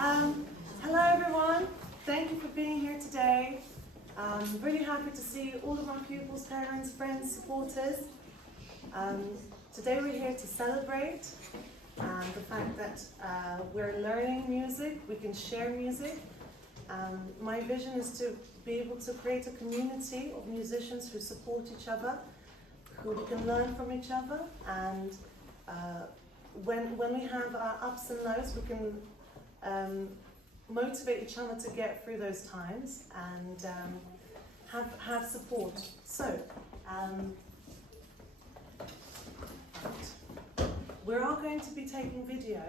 Hello everyone, thank you for being here today. Really happy to see all of my pupils, parents, friends, supporters. Today we're here to celebrate the fact that we're learning music, we can share music. My vision is to be able to create a community of musicians who support each other, who we can learn from each other, and when we have our ups and lows, we can motivate each other to get through those times and have support. So, we're all going to be taking video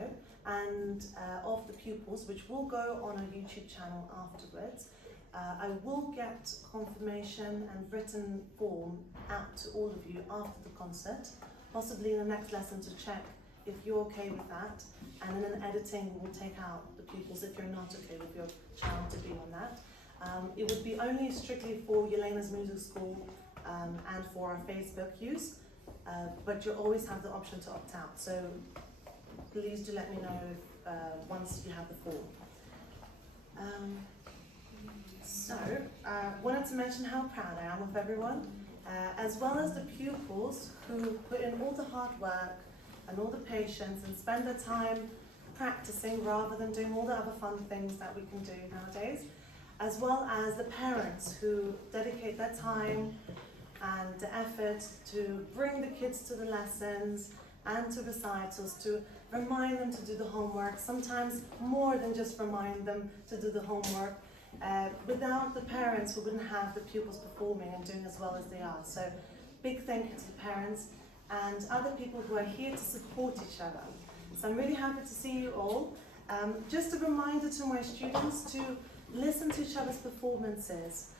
and of the pupils, which will go on our YouTube channel afterwards. I will get confirmation and written form out to all of you after the concert, possibly in the next lesson to check if you're okay with that, and then in editing we'll take out the pupils if you're not okay with your child to be on that. It would be only strictly for Jelenas Music School and for our Facebook use, but you always have the option to opt out, so please do let me know if, once you have the form. Wanted to mention how proud I am of everyone, as well as the pupils who put in all the hard work and all the patience and spend their time practicing rather than doing all the other fun things that we can do nowadays, as well as the parents who dedicate their time and the effort to bring the kids to the lessons and to recitals, to remind them to do the homework, sometimes more than just remind them to do the homework. Without the parents, we wouldn't have the pupils performing and doing as well as they are. So big thank you to the parents and other people who are here to support each other. So I'm really happy to see you all. Just a reminder to my students to listen to each other's performances.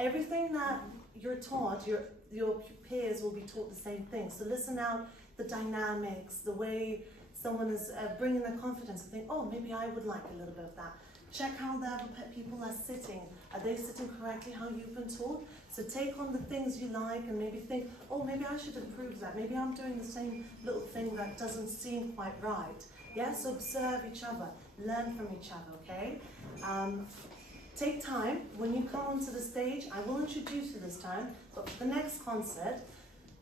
Everything that you're taught, your peers will be taught the same thing. So listen out the dynamics, the way someone is bringing their confidence and think, oh, maybe I would like a little bit of that. Check how the other people are sitting. Are they sitting correctly how you've been taught? So take on the things you like and maybe think, oh, maybe I should improve that. Maybe I'm doing the same little thing that doesn't seem quite right. Yes, so observe each other, learn from each other, okay? Take time, when you come onto the stage, I will introduce you this time, but for the next concert,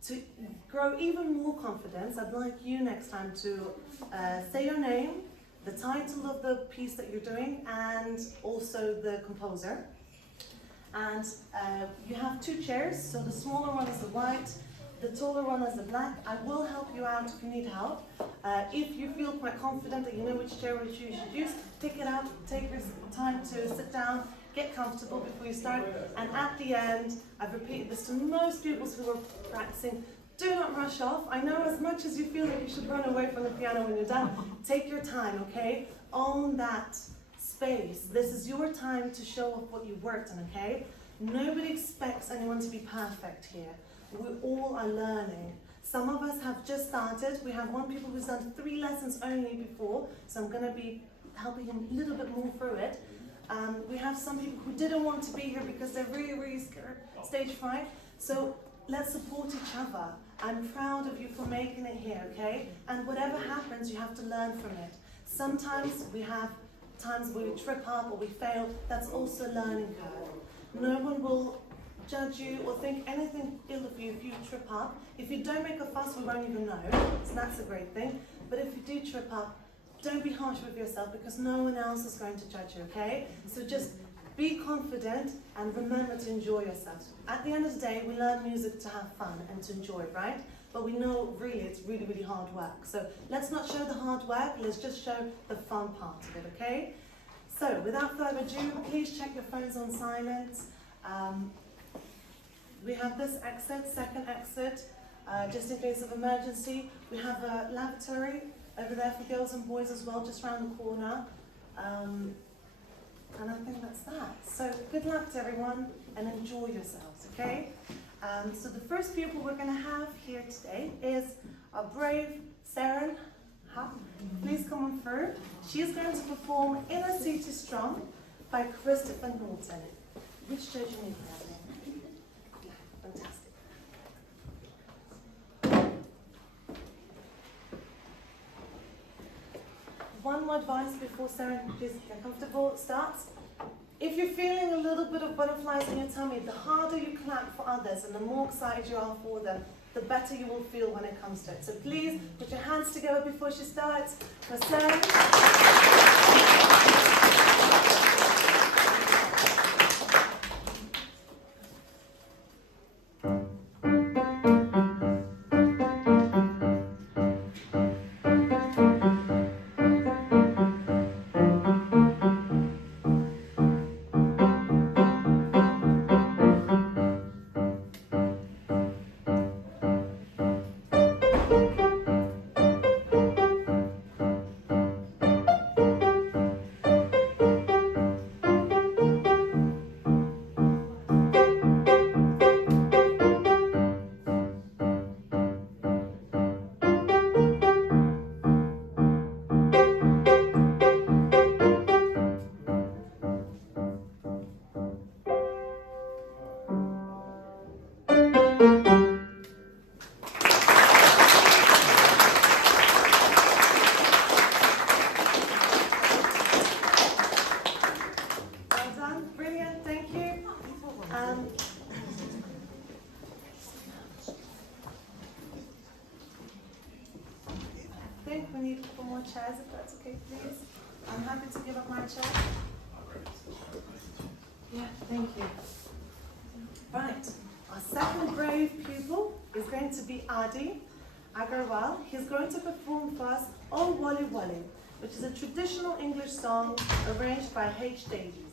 to grow even more confidence, I'd like you next time to say your name, the title of the piece that you're doing, and also the composer. And you have two chairs, so the smaller one is the white, the taller one is the black. I will help you out if you need help. If you feel quite confident that you know which chair you should use, pick it up, take your time to sit down, get comfortable before you start. And at the end, I've repeated this to most pupils who are practicing, do not rush off. I know as much as you feel like you should run away from the piano when you're done, take your time, okay? Own that space. This is your time to show off what you worked on, okay? Nobody expects anyone to be perfect here. We all are learning. Some of us have just started. We have one pupil who's done 3 lessons only before, so I'm going to be helping him a little bit more through it. We have some people who didn't want to be here because they're really scared, stage fright. So let's support each other. I'm proud of you for making it here, okay? And whatever happens, you have to learn from it. Sometimes we have times where we trip up or we fail. That's also a learning curve. No one will judge you or think anything ill of you if you trip up. If you don't make a fuss, we won't even know. So that's a great thing. But if you do trip up, don't be harsh with yourself because no one else is going to judge you, okay? So just be confident and remember to enjoy yourself. At the end of the day, we learn music to have fun and to enjoy it, right? But we know really it's really hard work. So let's not show the hard work, let's just show the fun part of it, okay? So without further ado, please check your phones on silent. We have this exit, second exit, just in case of emergency. We have a lavatory over there for girls and boys as well, just around the corner. And I think that's that. So good luck to everyone and enjoy yourselves, okay? So the first pupil we're going to have here today is our brave Saren. Please come on through. She's going to perform Inner City Strong by Christopher Norton. Which judge you need for that? Fantastic. one more advice before Sarah, please get comfortable, starts. If you're feeling a little bit of butterflies in your tummy, the harder you clap for others and the more excited you are for them, the better you will feel when it comes to it. So please put your hands together before she starts. For Sarah. We need a couple more chairs, if that's okay, please. I'm happy to give up my chair. Yeah, thank you. Right, our second brave pupil is going to be Adi Agarwal. He's going to perform for us Oh Wally Wally, which is a traditional English song arranged by H. Davies.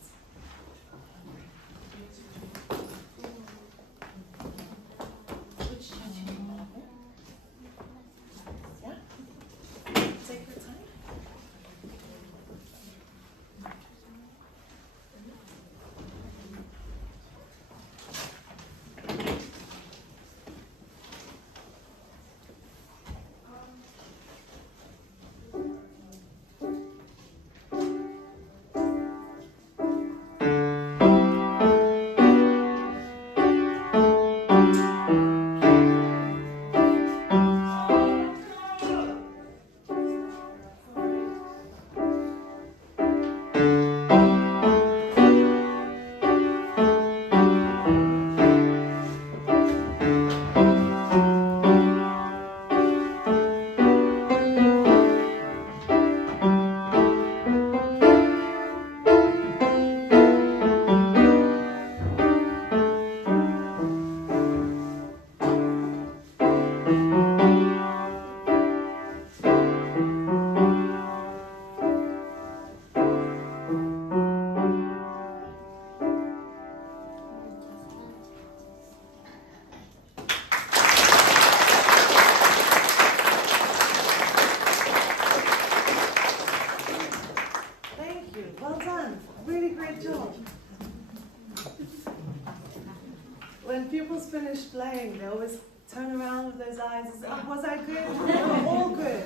When pupils finish playing, they always turn around with those eyes and say, oh, was I good? You're all good.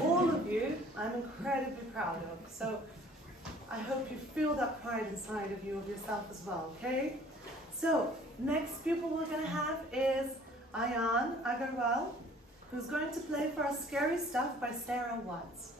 All of you, I'm incredibly proud of. So I hope you feel that pride inside of you, of yourself as well, okay? So next pupil we're going to have is Ayan Agarwal, who's going to play for us Scary Stuff by Sarah Watts.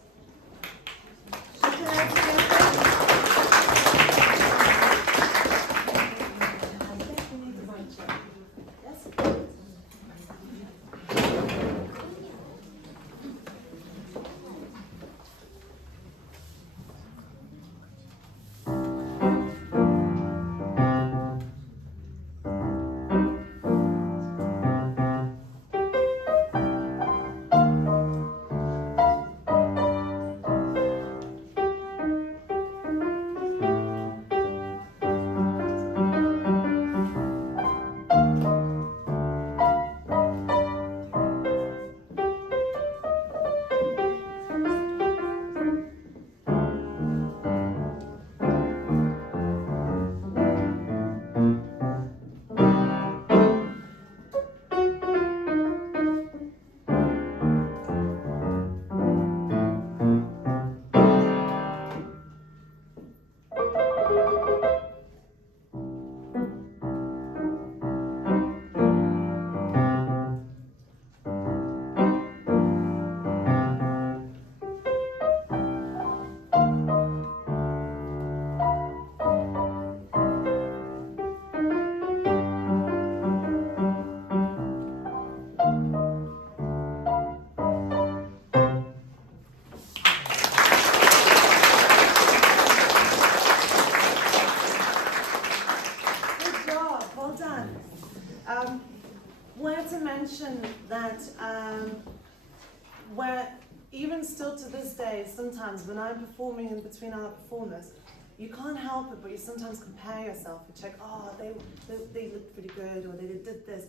where even still to this day, sometimes when I'm performing in between other performers, you can't help it, but you sometimes compare yourself. You check, oh, they looked pretty good, or they did this.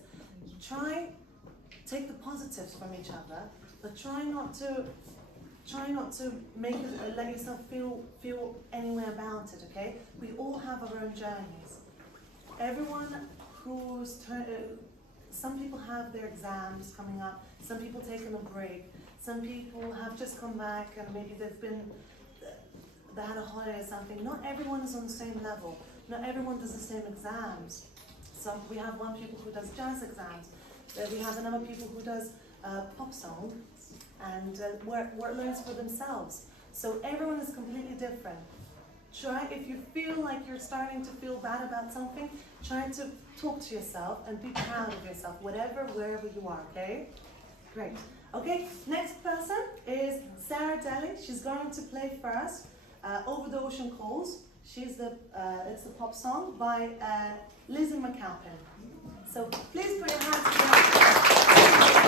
Take the positives from each other, but try not to make it, let yourself feel any way about it, okay? We all have our own journeys. Everyone who's some people have their exams coming up, some people taking a break, some people have just come back and maybe they had a holiday or something. Not everyone is on the same level. Not everyone does the same exams. We have one people who does jazz exams. We have another people who does pop songs and learns for themselves. So everyone is completely different. Try, if you feel like you're starting to feel bad about something, try to talk to yourself and be proud of yourself, wherever you are, okay? Great. Okay, next person is Sarah Daly. She's going to play for us Over the Ocean Calls. It's the pop song by Lizzie McAlpin. So please put your hands together.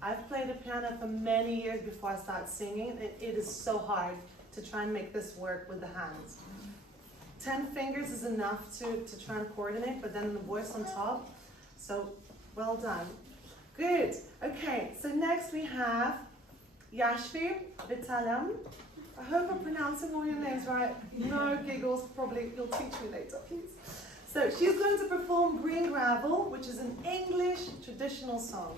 I've played the piano for many years before I started singing. It is so hard to try and make this work with the hands. 10 fingers is enough to try and coordinate, but then the voice on top. So, well done. Good. Okay, so next we have Yashvi Vitalam. I hope I'm pronouncing all your names right. No giggles, probably. You'll teach me later, please. So she's going to perform Green Gravel, which is an English traditional song.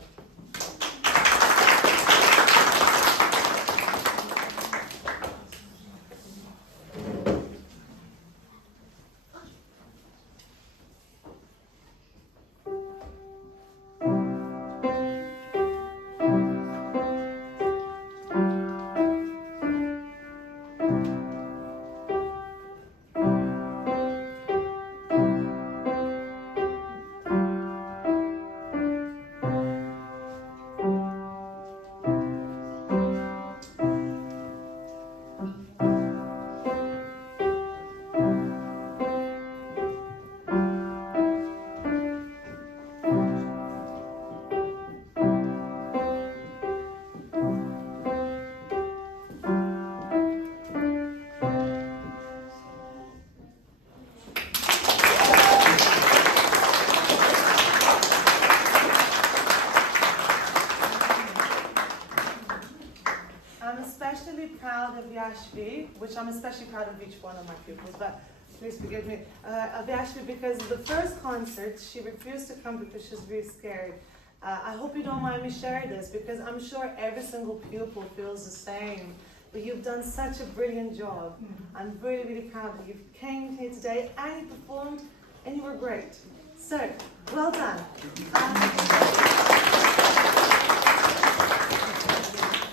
Yashvi, which I'm especially proud of each one of my pupils, but please forgive me, of Yashvi, because the first concert she refused to come because she's really scared. I hope you don't mind me sharing this, because I'm sure every single pupil feels the same, but you've done such a brilliant job. I'm really, really proud that you came here today and you performed and you were great. So, well done.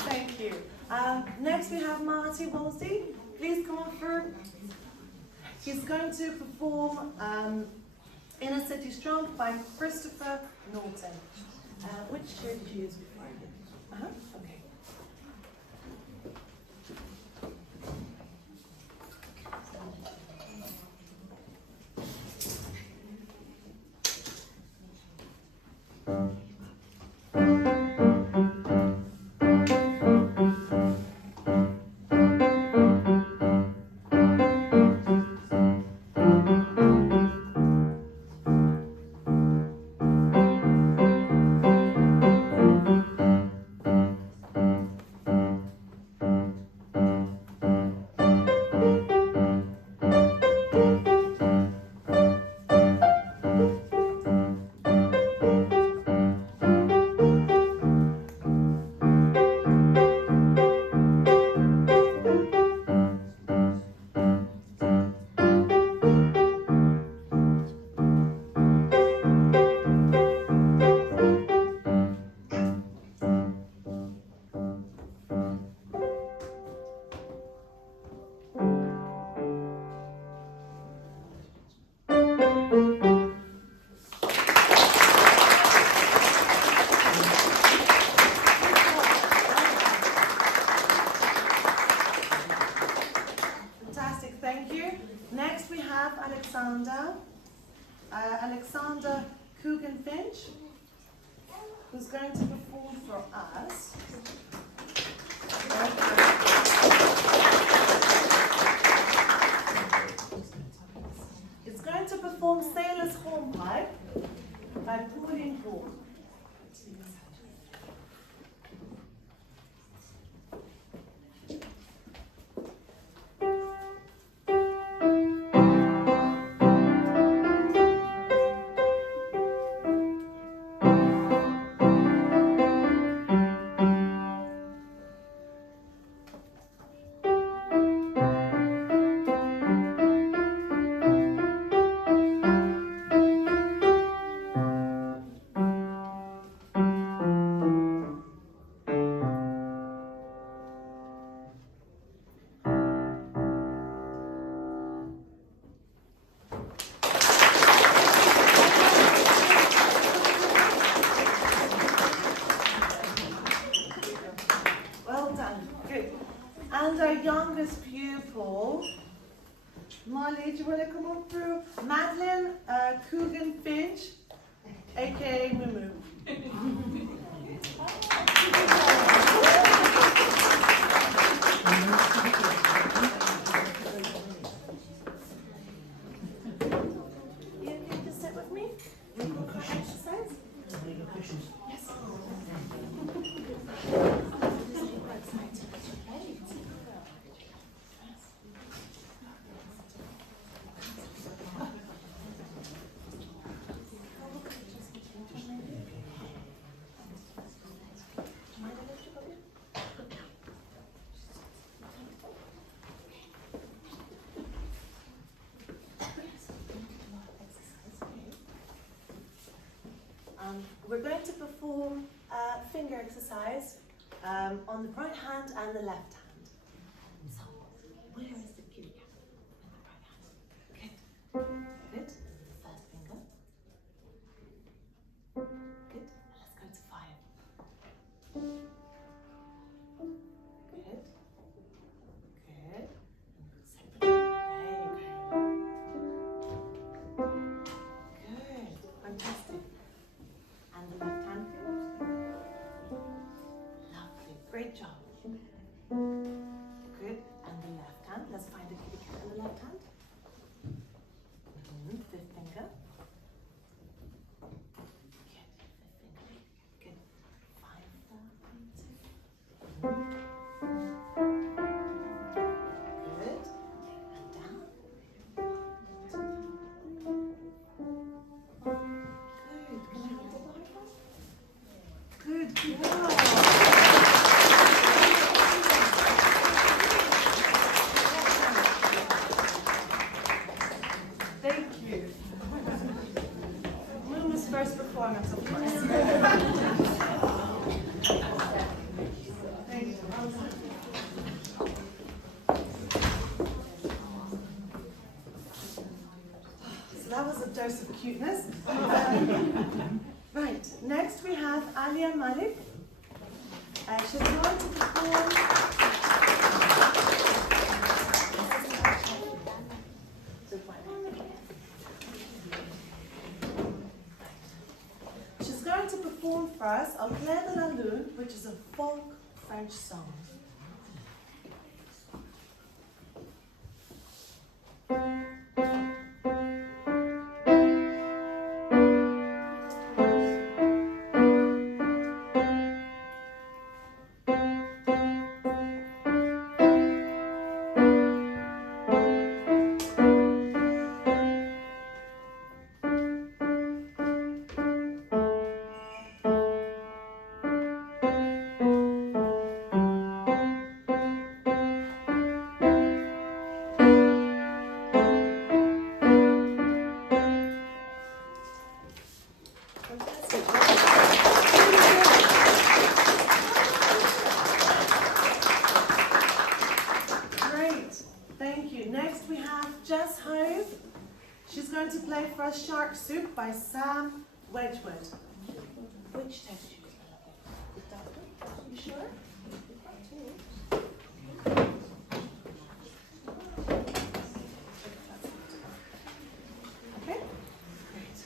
Thank you. Next we have Marty Wolsey. Please come on through. He's going to perform Inner City Strong by Christopher Norton. Which shirt did you use before? Okay. Alexander Coogan-Finch, who's going to perform for us. It's going to perform Sailor's Hornpipe by Pauline Hall. And our youngest pupil, Molly, do you want to come on through? Madeline Coogan-Finch, aka Mumu. we're going to perform a finger exercise on the right hand and the left hand. So, where is the kitty cat? In the right hand. Good. Good. First finger. Good. Let's go to 5. Good. Good. Second. There you go. Good. Fantastic. And the left hand, please. Lovely. Great job. Good. And the left hand. Let's find the kitty cat in the left hand. Fifth finger. Good. Fifth finger. Good. 5, 4, 3, 2. Good. And down. 1, 2. Good. Can I have the bottom one? Good. Wow. Thank you. Luma's first performance, of course. Thank you. So that was a dose of cuteness. Right, next we have Alia Malik. She's going to perform. She's going to perform for us Au Clair de la Lune, which is a folk French song. Shark Soup by Sam Wedgwood. Which texture is that? You sure? Okay? Great.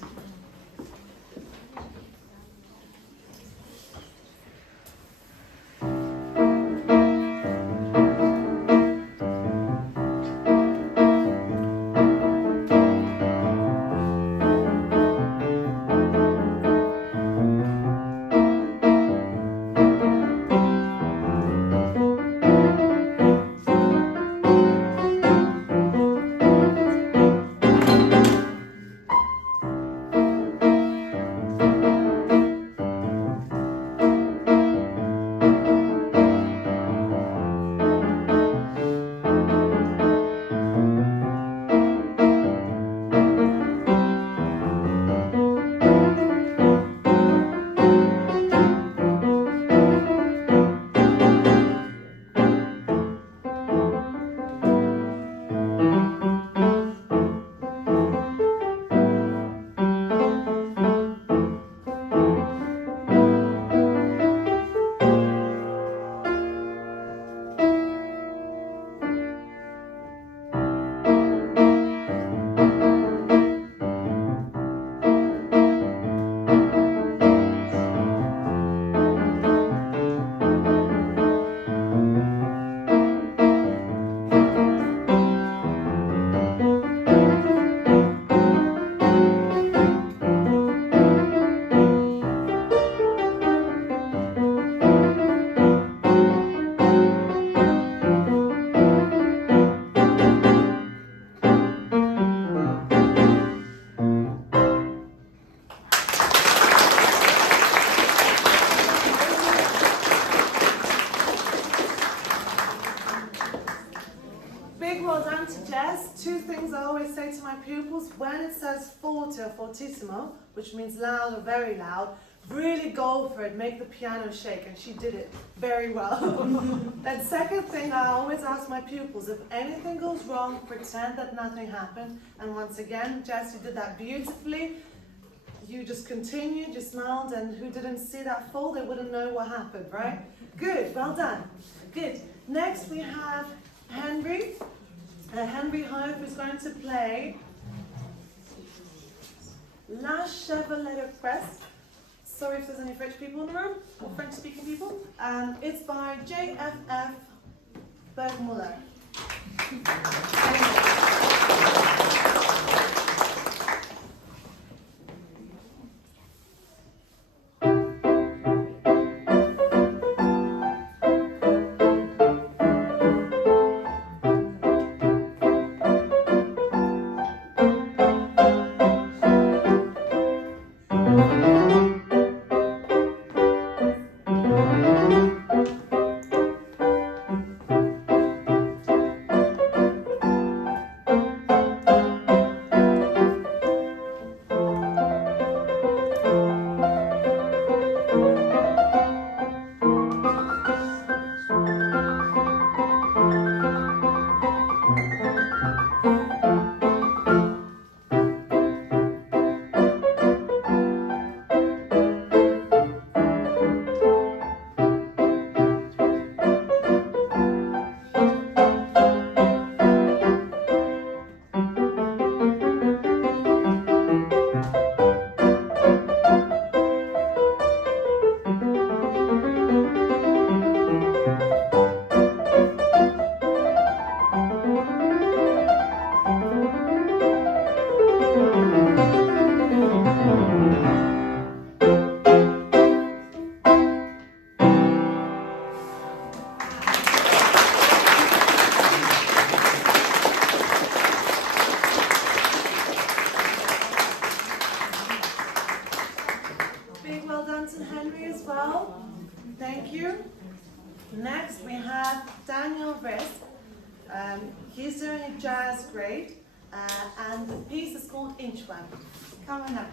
When it says forte or fortissimo, which means loud or very loud, really go for it, make the piano shake, and she did it very well. And second thing, I always ask my pupils, if anything goes wrong, pretend that nothing happened. And once again, Jess, you did that beautifully. You just continued, you smiled, and who didn't see that fall, they wouldn't know what happened, right? Good, well done. Good. Next we have Henry. Henry Hope is going to play La Chevalier Quest. Sorry if there's any French people in the room, or French-speaking people. It's by JFF Bergmuller. Henry as well. Thank you. Next we have Daniel Risk. He's doing a jazz grade and the piece is called Inchworm. Come on up.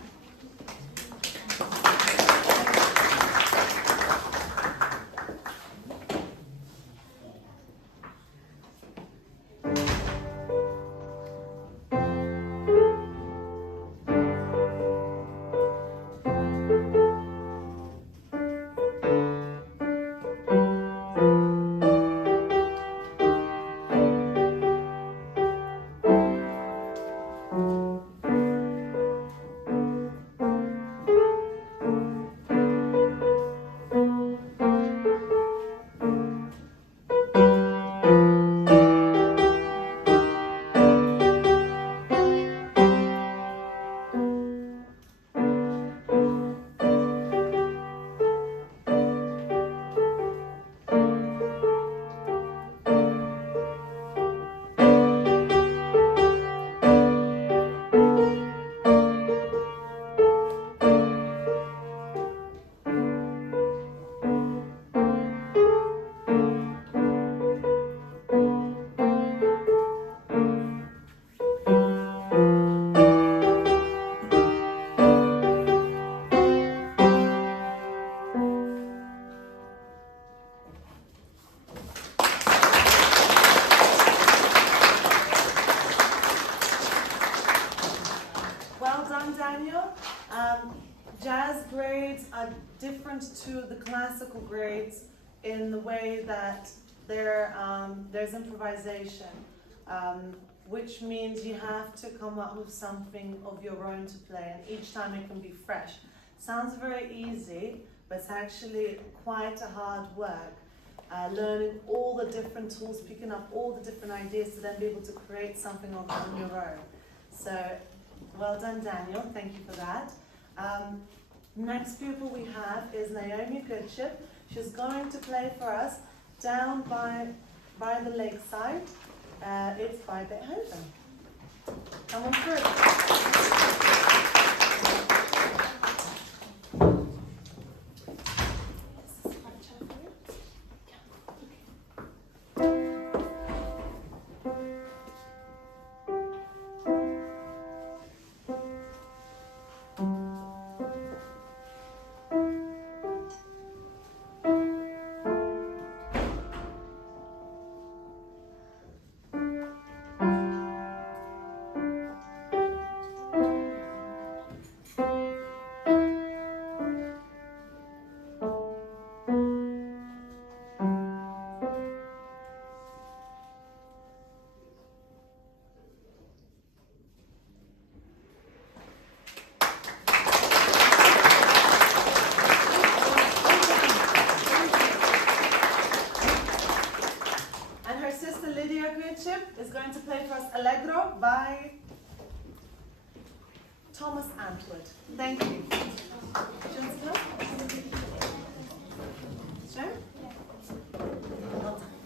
Daniel. Jazz grades are different to the classical grades in the way that there's improvisation, which means you have to come up with something of your own to play, and each time it can be fresh. Sounds very easy, but it's actually quite a hard work. Learning all the different tools, picking up all the different ideas to then be able to create something on your own. So, well done, Daniel. Thank you for that. Next pupil we have is Naomi Goodship. She's going to play for us Down by the Lakeside. It's by Beethoven. Come on through. is going to play for us Allegro by Thomas Antwood. Thank you. Do you want to go? Sure? Well done.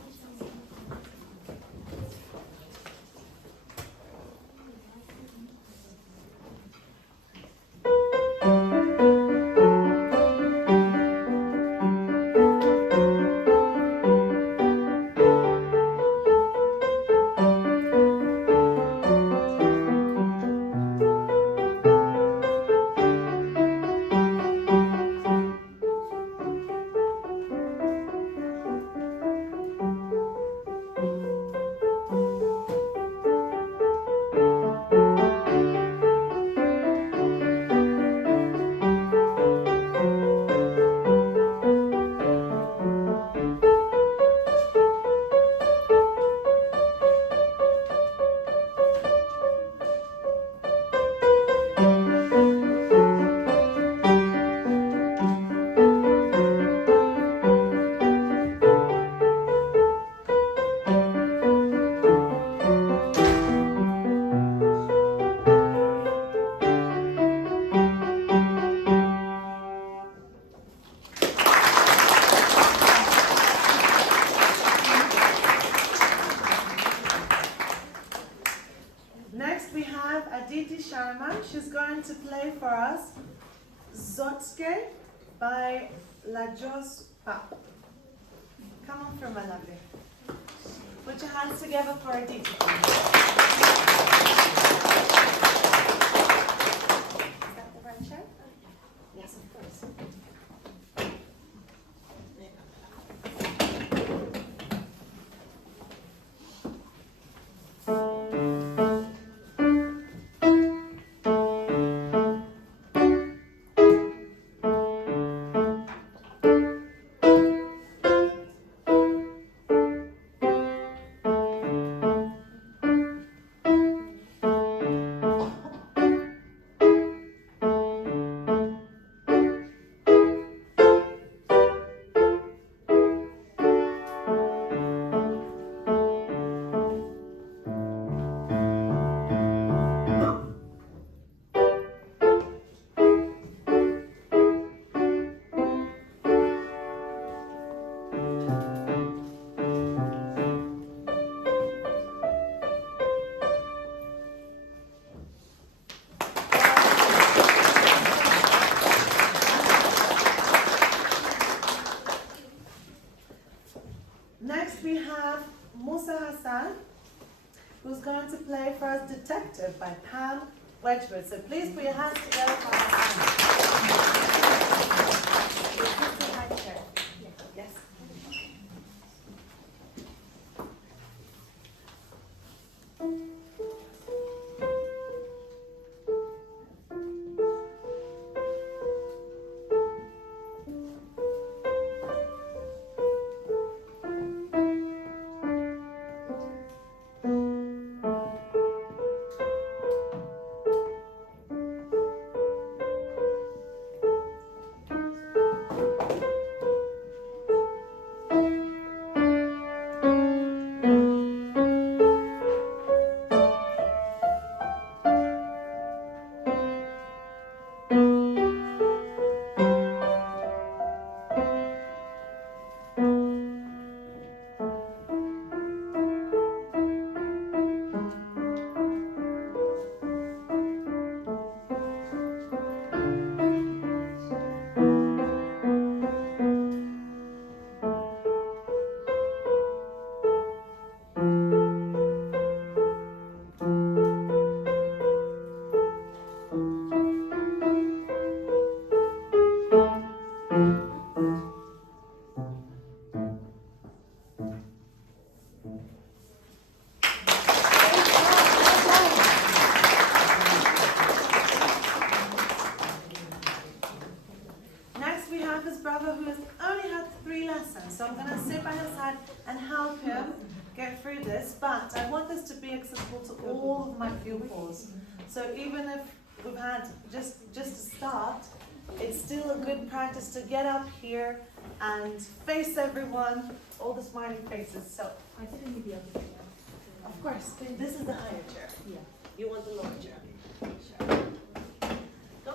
She's going to play for us Zotske by Lajos Pap. Come on through, my lovely. Put your hands together for Aditi. Is that the right chair? Yes, of course. Who's going to play for us Detective by Pam Wedgwood. So please put your hands together for our Yes. So I'm going to sit by his side and help him get through this, but I want this to be accessible to all of my pupils. So even if we've had just to start, it's still a good practice to get up here and face everyone, all the smiling faces. So I didn't need the other thing. Of course. This is the higher chair. Yeah. You want the lower chair? Sure. Go.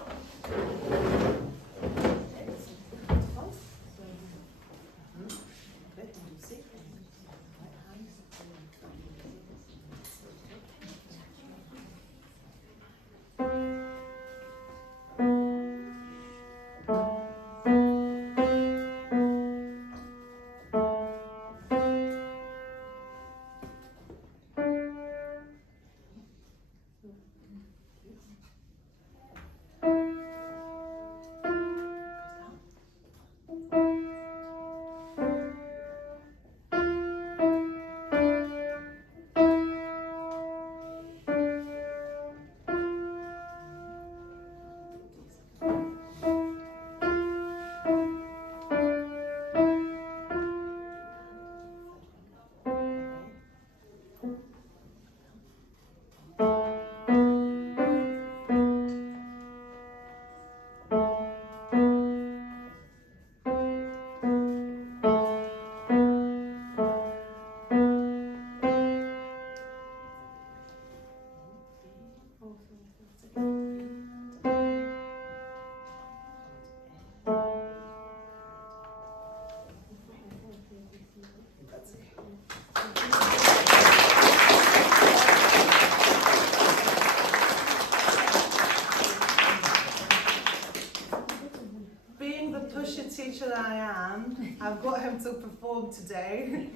Being the pusher teacher that I am, I've got him to perform today.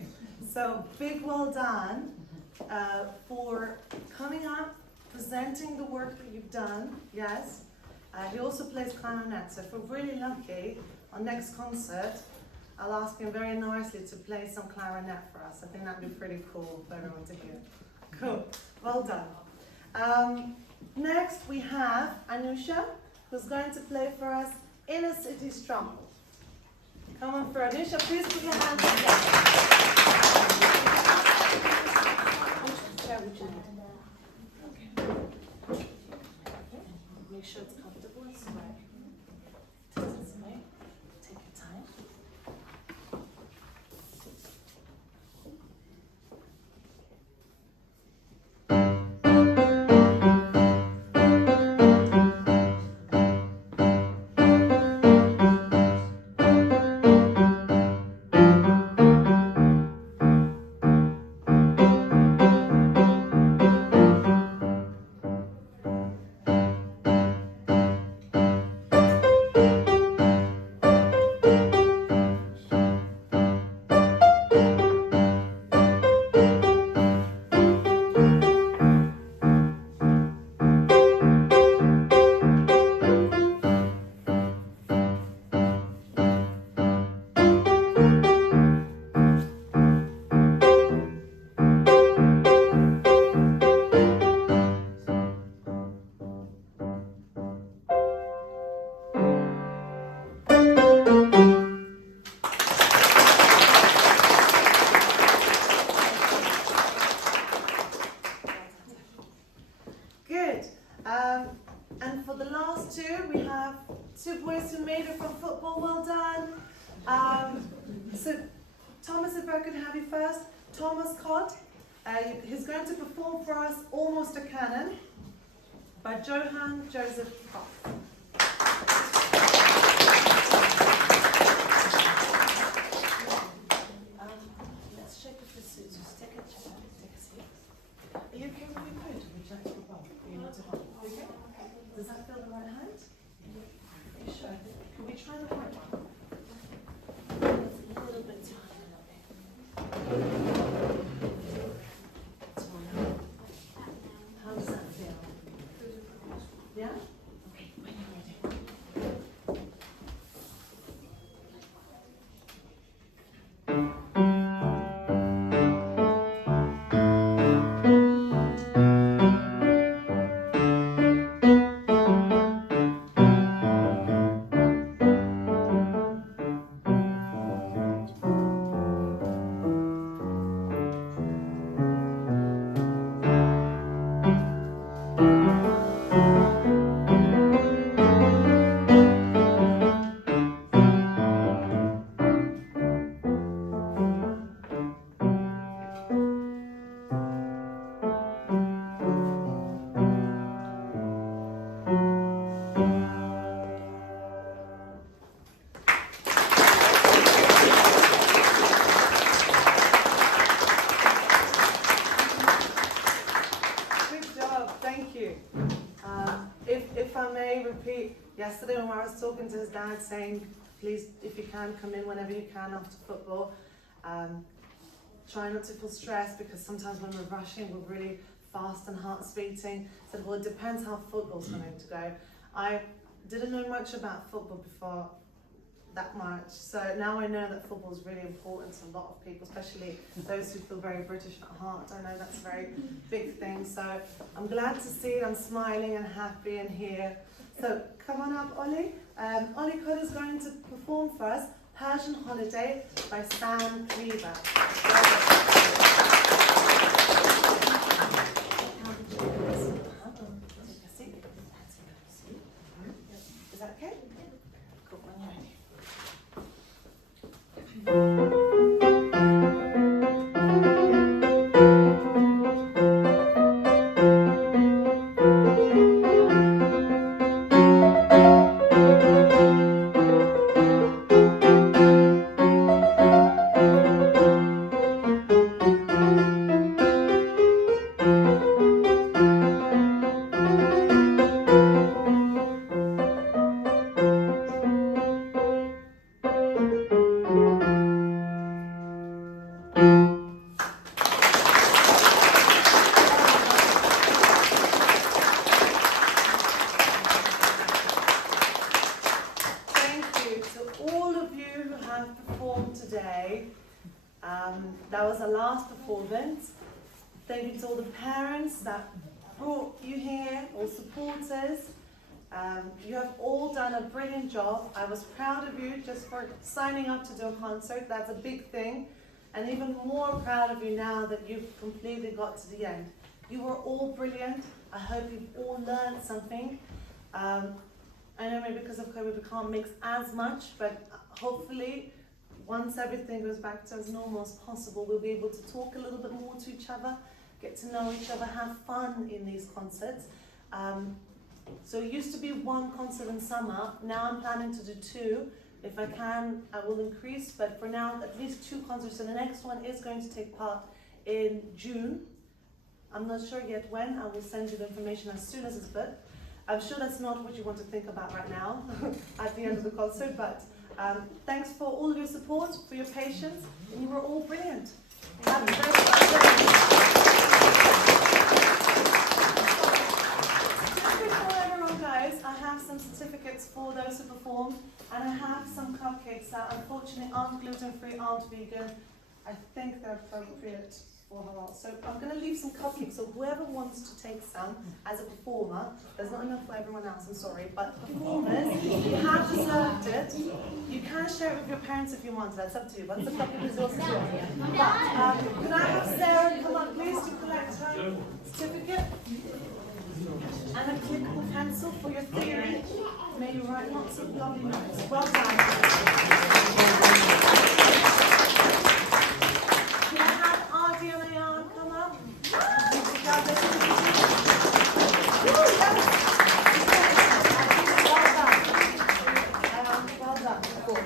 So big well done for coming up, presenting the work that you've done, yes. He also plays clarinet, so if we're really lucky, on next concert, I'll ask him very nicely to play some clarinet for us. I think that'd be pretty cool for everyone to hear. Cool, well done. Next we have Anusha, who's going to play for us Inner City Strum. Come on for Anusha, please put your hands together. Make sure it's comfortable, it's right. Take your time. And for the last two, we have two boys who made it from football. Well done. So Thomas, if I could have you first. Thomas Cott. He's going to perform for us Almost a Canon by Johann Joseph Bach. Let's shake off the suits. Just take a chair, take a seat. Are you okay with your coat? Would you like to go on? Are you not to hold? Okay? Does that feel the right height? Are you sure? Can we try the right one? It's a little bit too high. How does that feel? Yeah? Okay, when you're ready. yesterday when I was talking to his dad saying, please, if you can, come in whenever you can after football. Try not to feel stressed because sometimes when we're rushing, we're really fast and heart's beating. I said, well, it depends how football's going to go. I didn't know much about football before that much, so now I know that football is really important to a lot of people, especially those who feel very British at heart. I know that's a very big thing, so I'm glad to see it. I'm smiling and happy and here. So come on up, Ollie. Ollie Codd is going to perform for us Persian Holiday by Sam Cleaver. Is that okay? Cool, when you're ready. That was our last performance. Thank you to all the parents that brought you here, all supporters. You have all done a brilliant job. I was proud of you just for signing up to do a concert. That's a big thing. And even more proud of you now that you've completely got to the end. You were all brilliant. I hope you've all learned something. I know maybe because of COVID we can't mix as much, but hopefully once everything goes back to as normal as possible, we'll be able to talk a little bit more to each other, get to know each other, have fun in these concerts. So it used to be one concert in summer. Now I'm planning to do two. If I can, I will increase, but for now, at least two concerts. And the next one is going to take part in June. I'm not sure yet when. I will send you the information as soon as it's booked. I'm sure that's not what you want to think about right now at the end of the concert, but thanks for all of your support, for your patience, and you were all brilliant. Have a very good day. Just before everyone goes, I have some certificates for those who performed, and I have some cupcakes that unfortunately aren't gluten-free, aren't vegan. I think they're appropriate for halal. So I'm going to leave some cupcakes, so whoever wants to take some as a performer, there's not enough for everyone else, I'm sorry, but performers, you have deserved it. You can share it with your parents if you want, that's up to you, but the cupcake is also yours. But could I have Sarah come up please to collect her certificate? And a clickable pencil for your theory. May you write lots of lovely notes. Well done. Can I have Ardi and Ayan come up? Well done. Cool.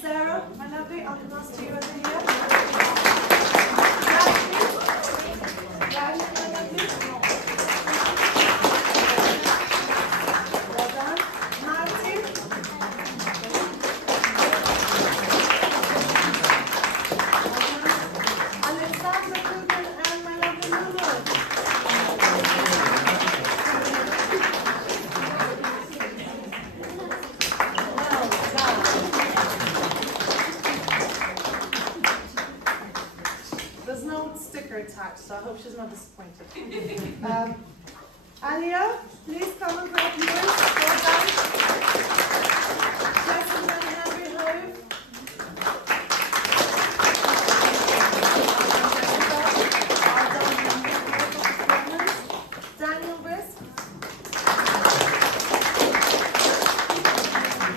Sarah, my lovely, I'll come ask you over here. Well done. Martin. Alexander Kugan and my lovely Lulu. There's no sticker attached, so I hope she's not disappointed. Alia, please come and grab yours. Well done. Jason and Henry Hove. Daniel Risk.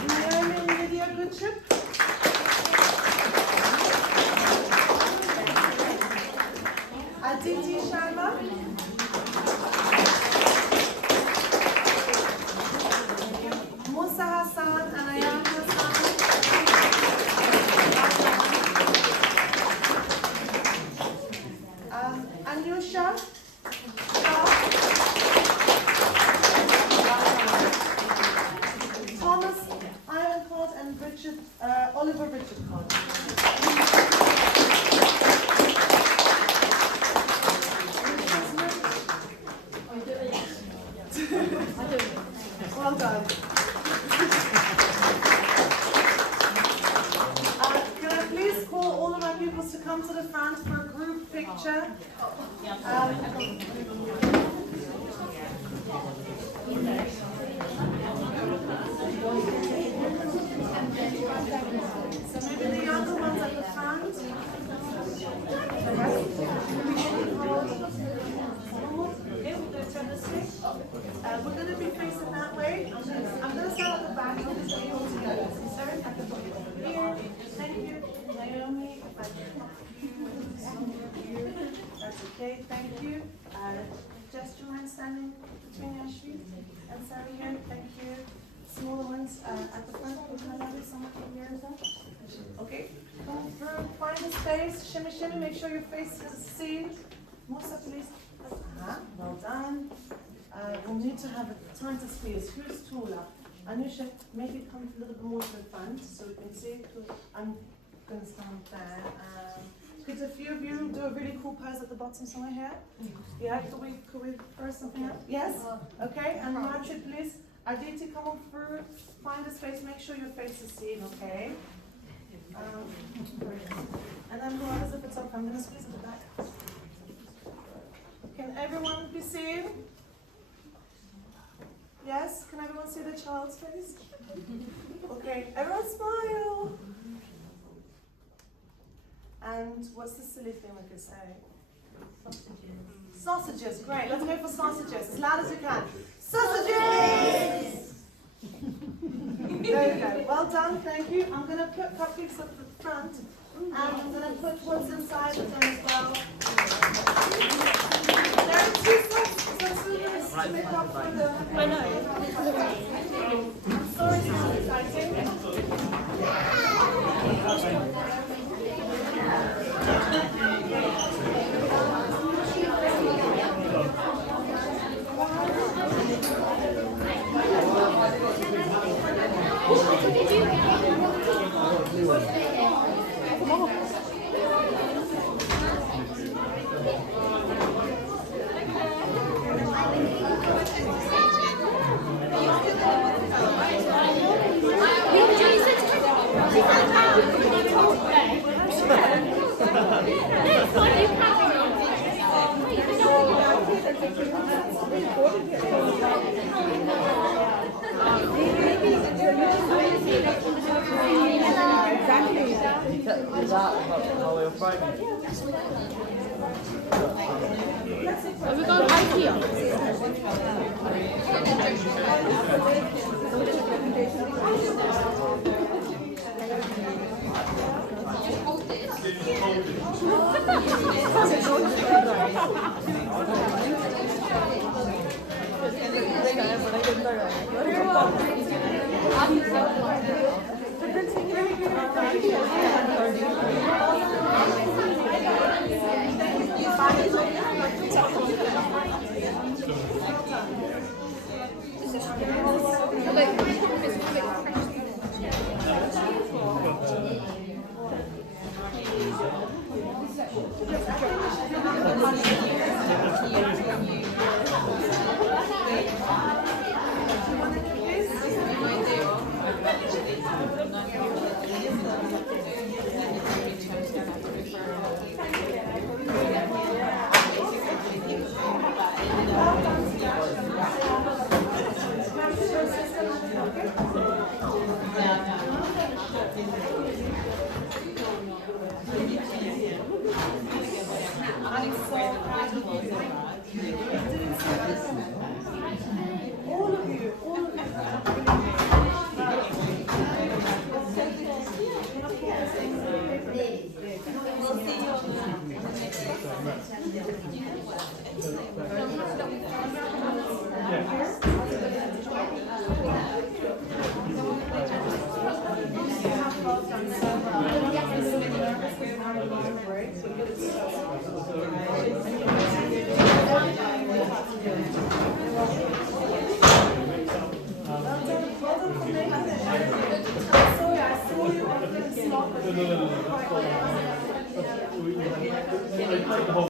Naomi and Lydia Goodship. Aditi Sharma. Musa Hassan and Ayan Hassan. pupils to come to the front for a group picture. So maybe the younger ones at the front. We're going to be facing that way. I'm going to start at the back of this table together. So at the front here. Thank you, Naomi. If I can help you. That's okay. Thank you. Just do you mind standing between your feet and Sarah here? Thank you. Smaller ones at the front. Someone here as well. Okay. Come through. Find the space. Shimmy, shimmy. Make sure your face is seen. More so, please. Well done. We'll need to have a time to squeeze. Who's taller? Anusha, maybe come a little bit more to the front so we can see. I'm going to stand there. Could a few of you do a really cool pose at the bottom somewhere here? Yeah, could we throw something up? Yes? Okay, and Margaret, please. Aditi, come on through. Find a space. Make sure your face is seen, okay? And then whoever's at the top, I'm going to squeeze at the back. Can everyone be seen? Yes? Can everyone see the child's face? Okay, everyone smile. And what's the silly thing we could say? Sausages. Sausages, great. Let's go for sausages. As loud as you can. Sausages! There you go. Well done, thank you. I'm going to put cupcakes up the front. And I'm going to put what's inside of them as well. There are two sausages to make up for the... I know. I'm sorry it's not exciting. Have we got IKEA?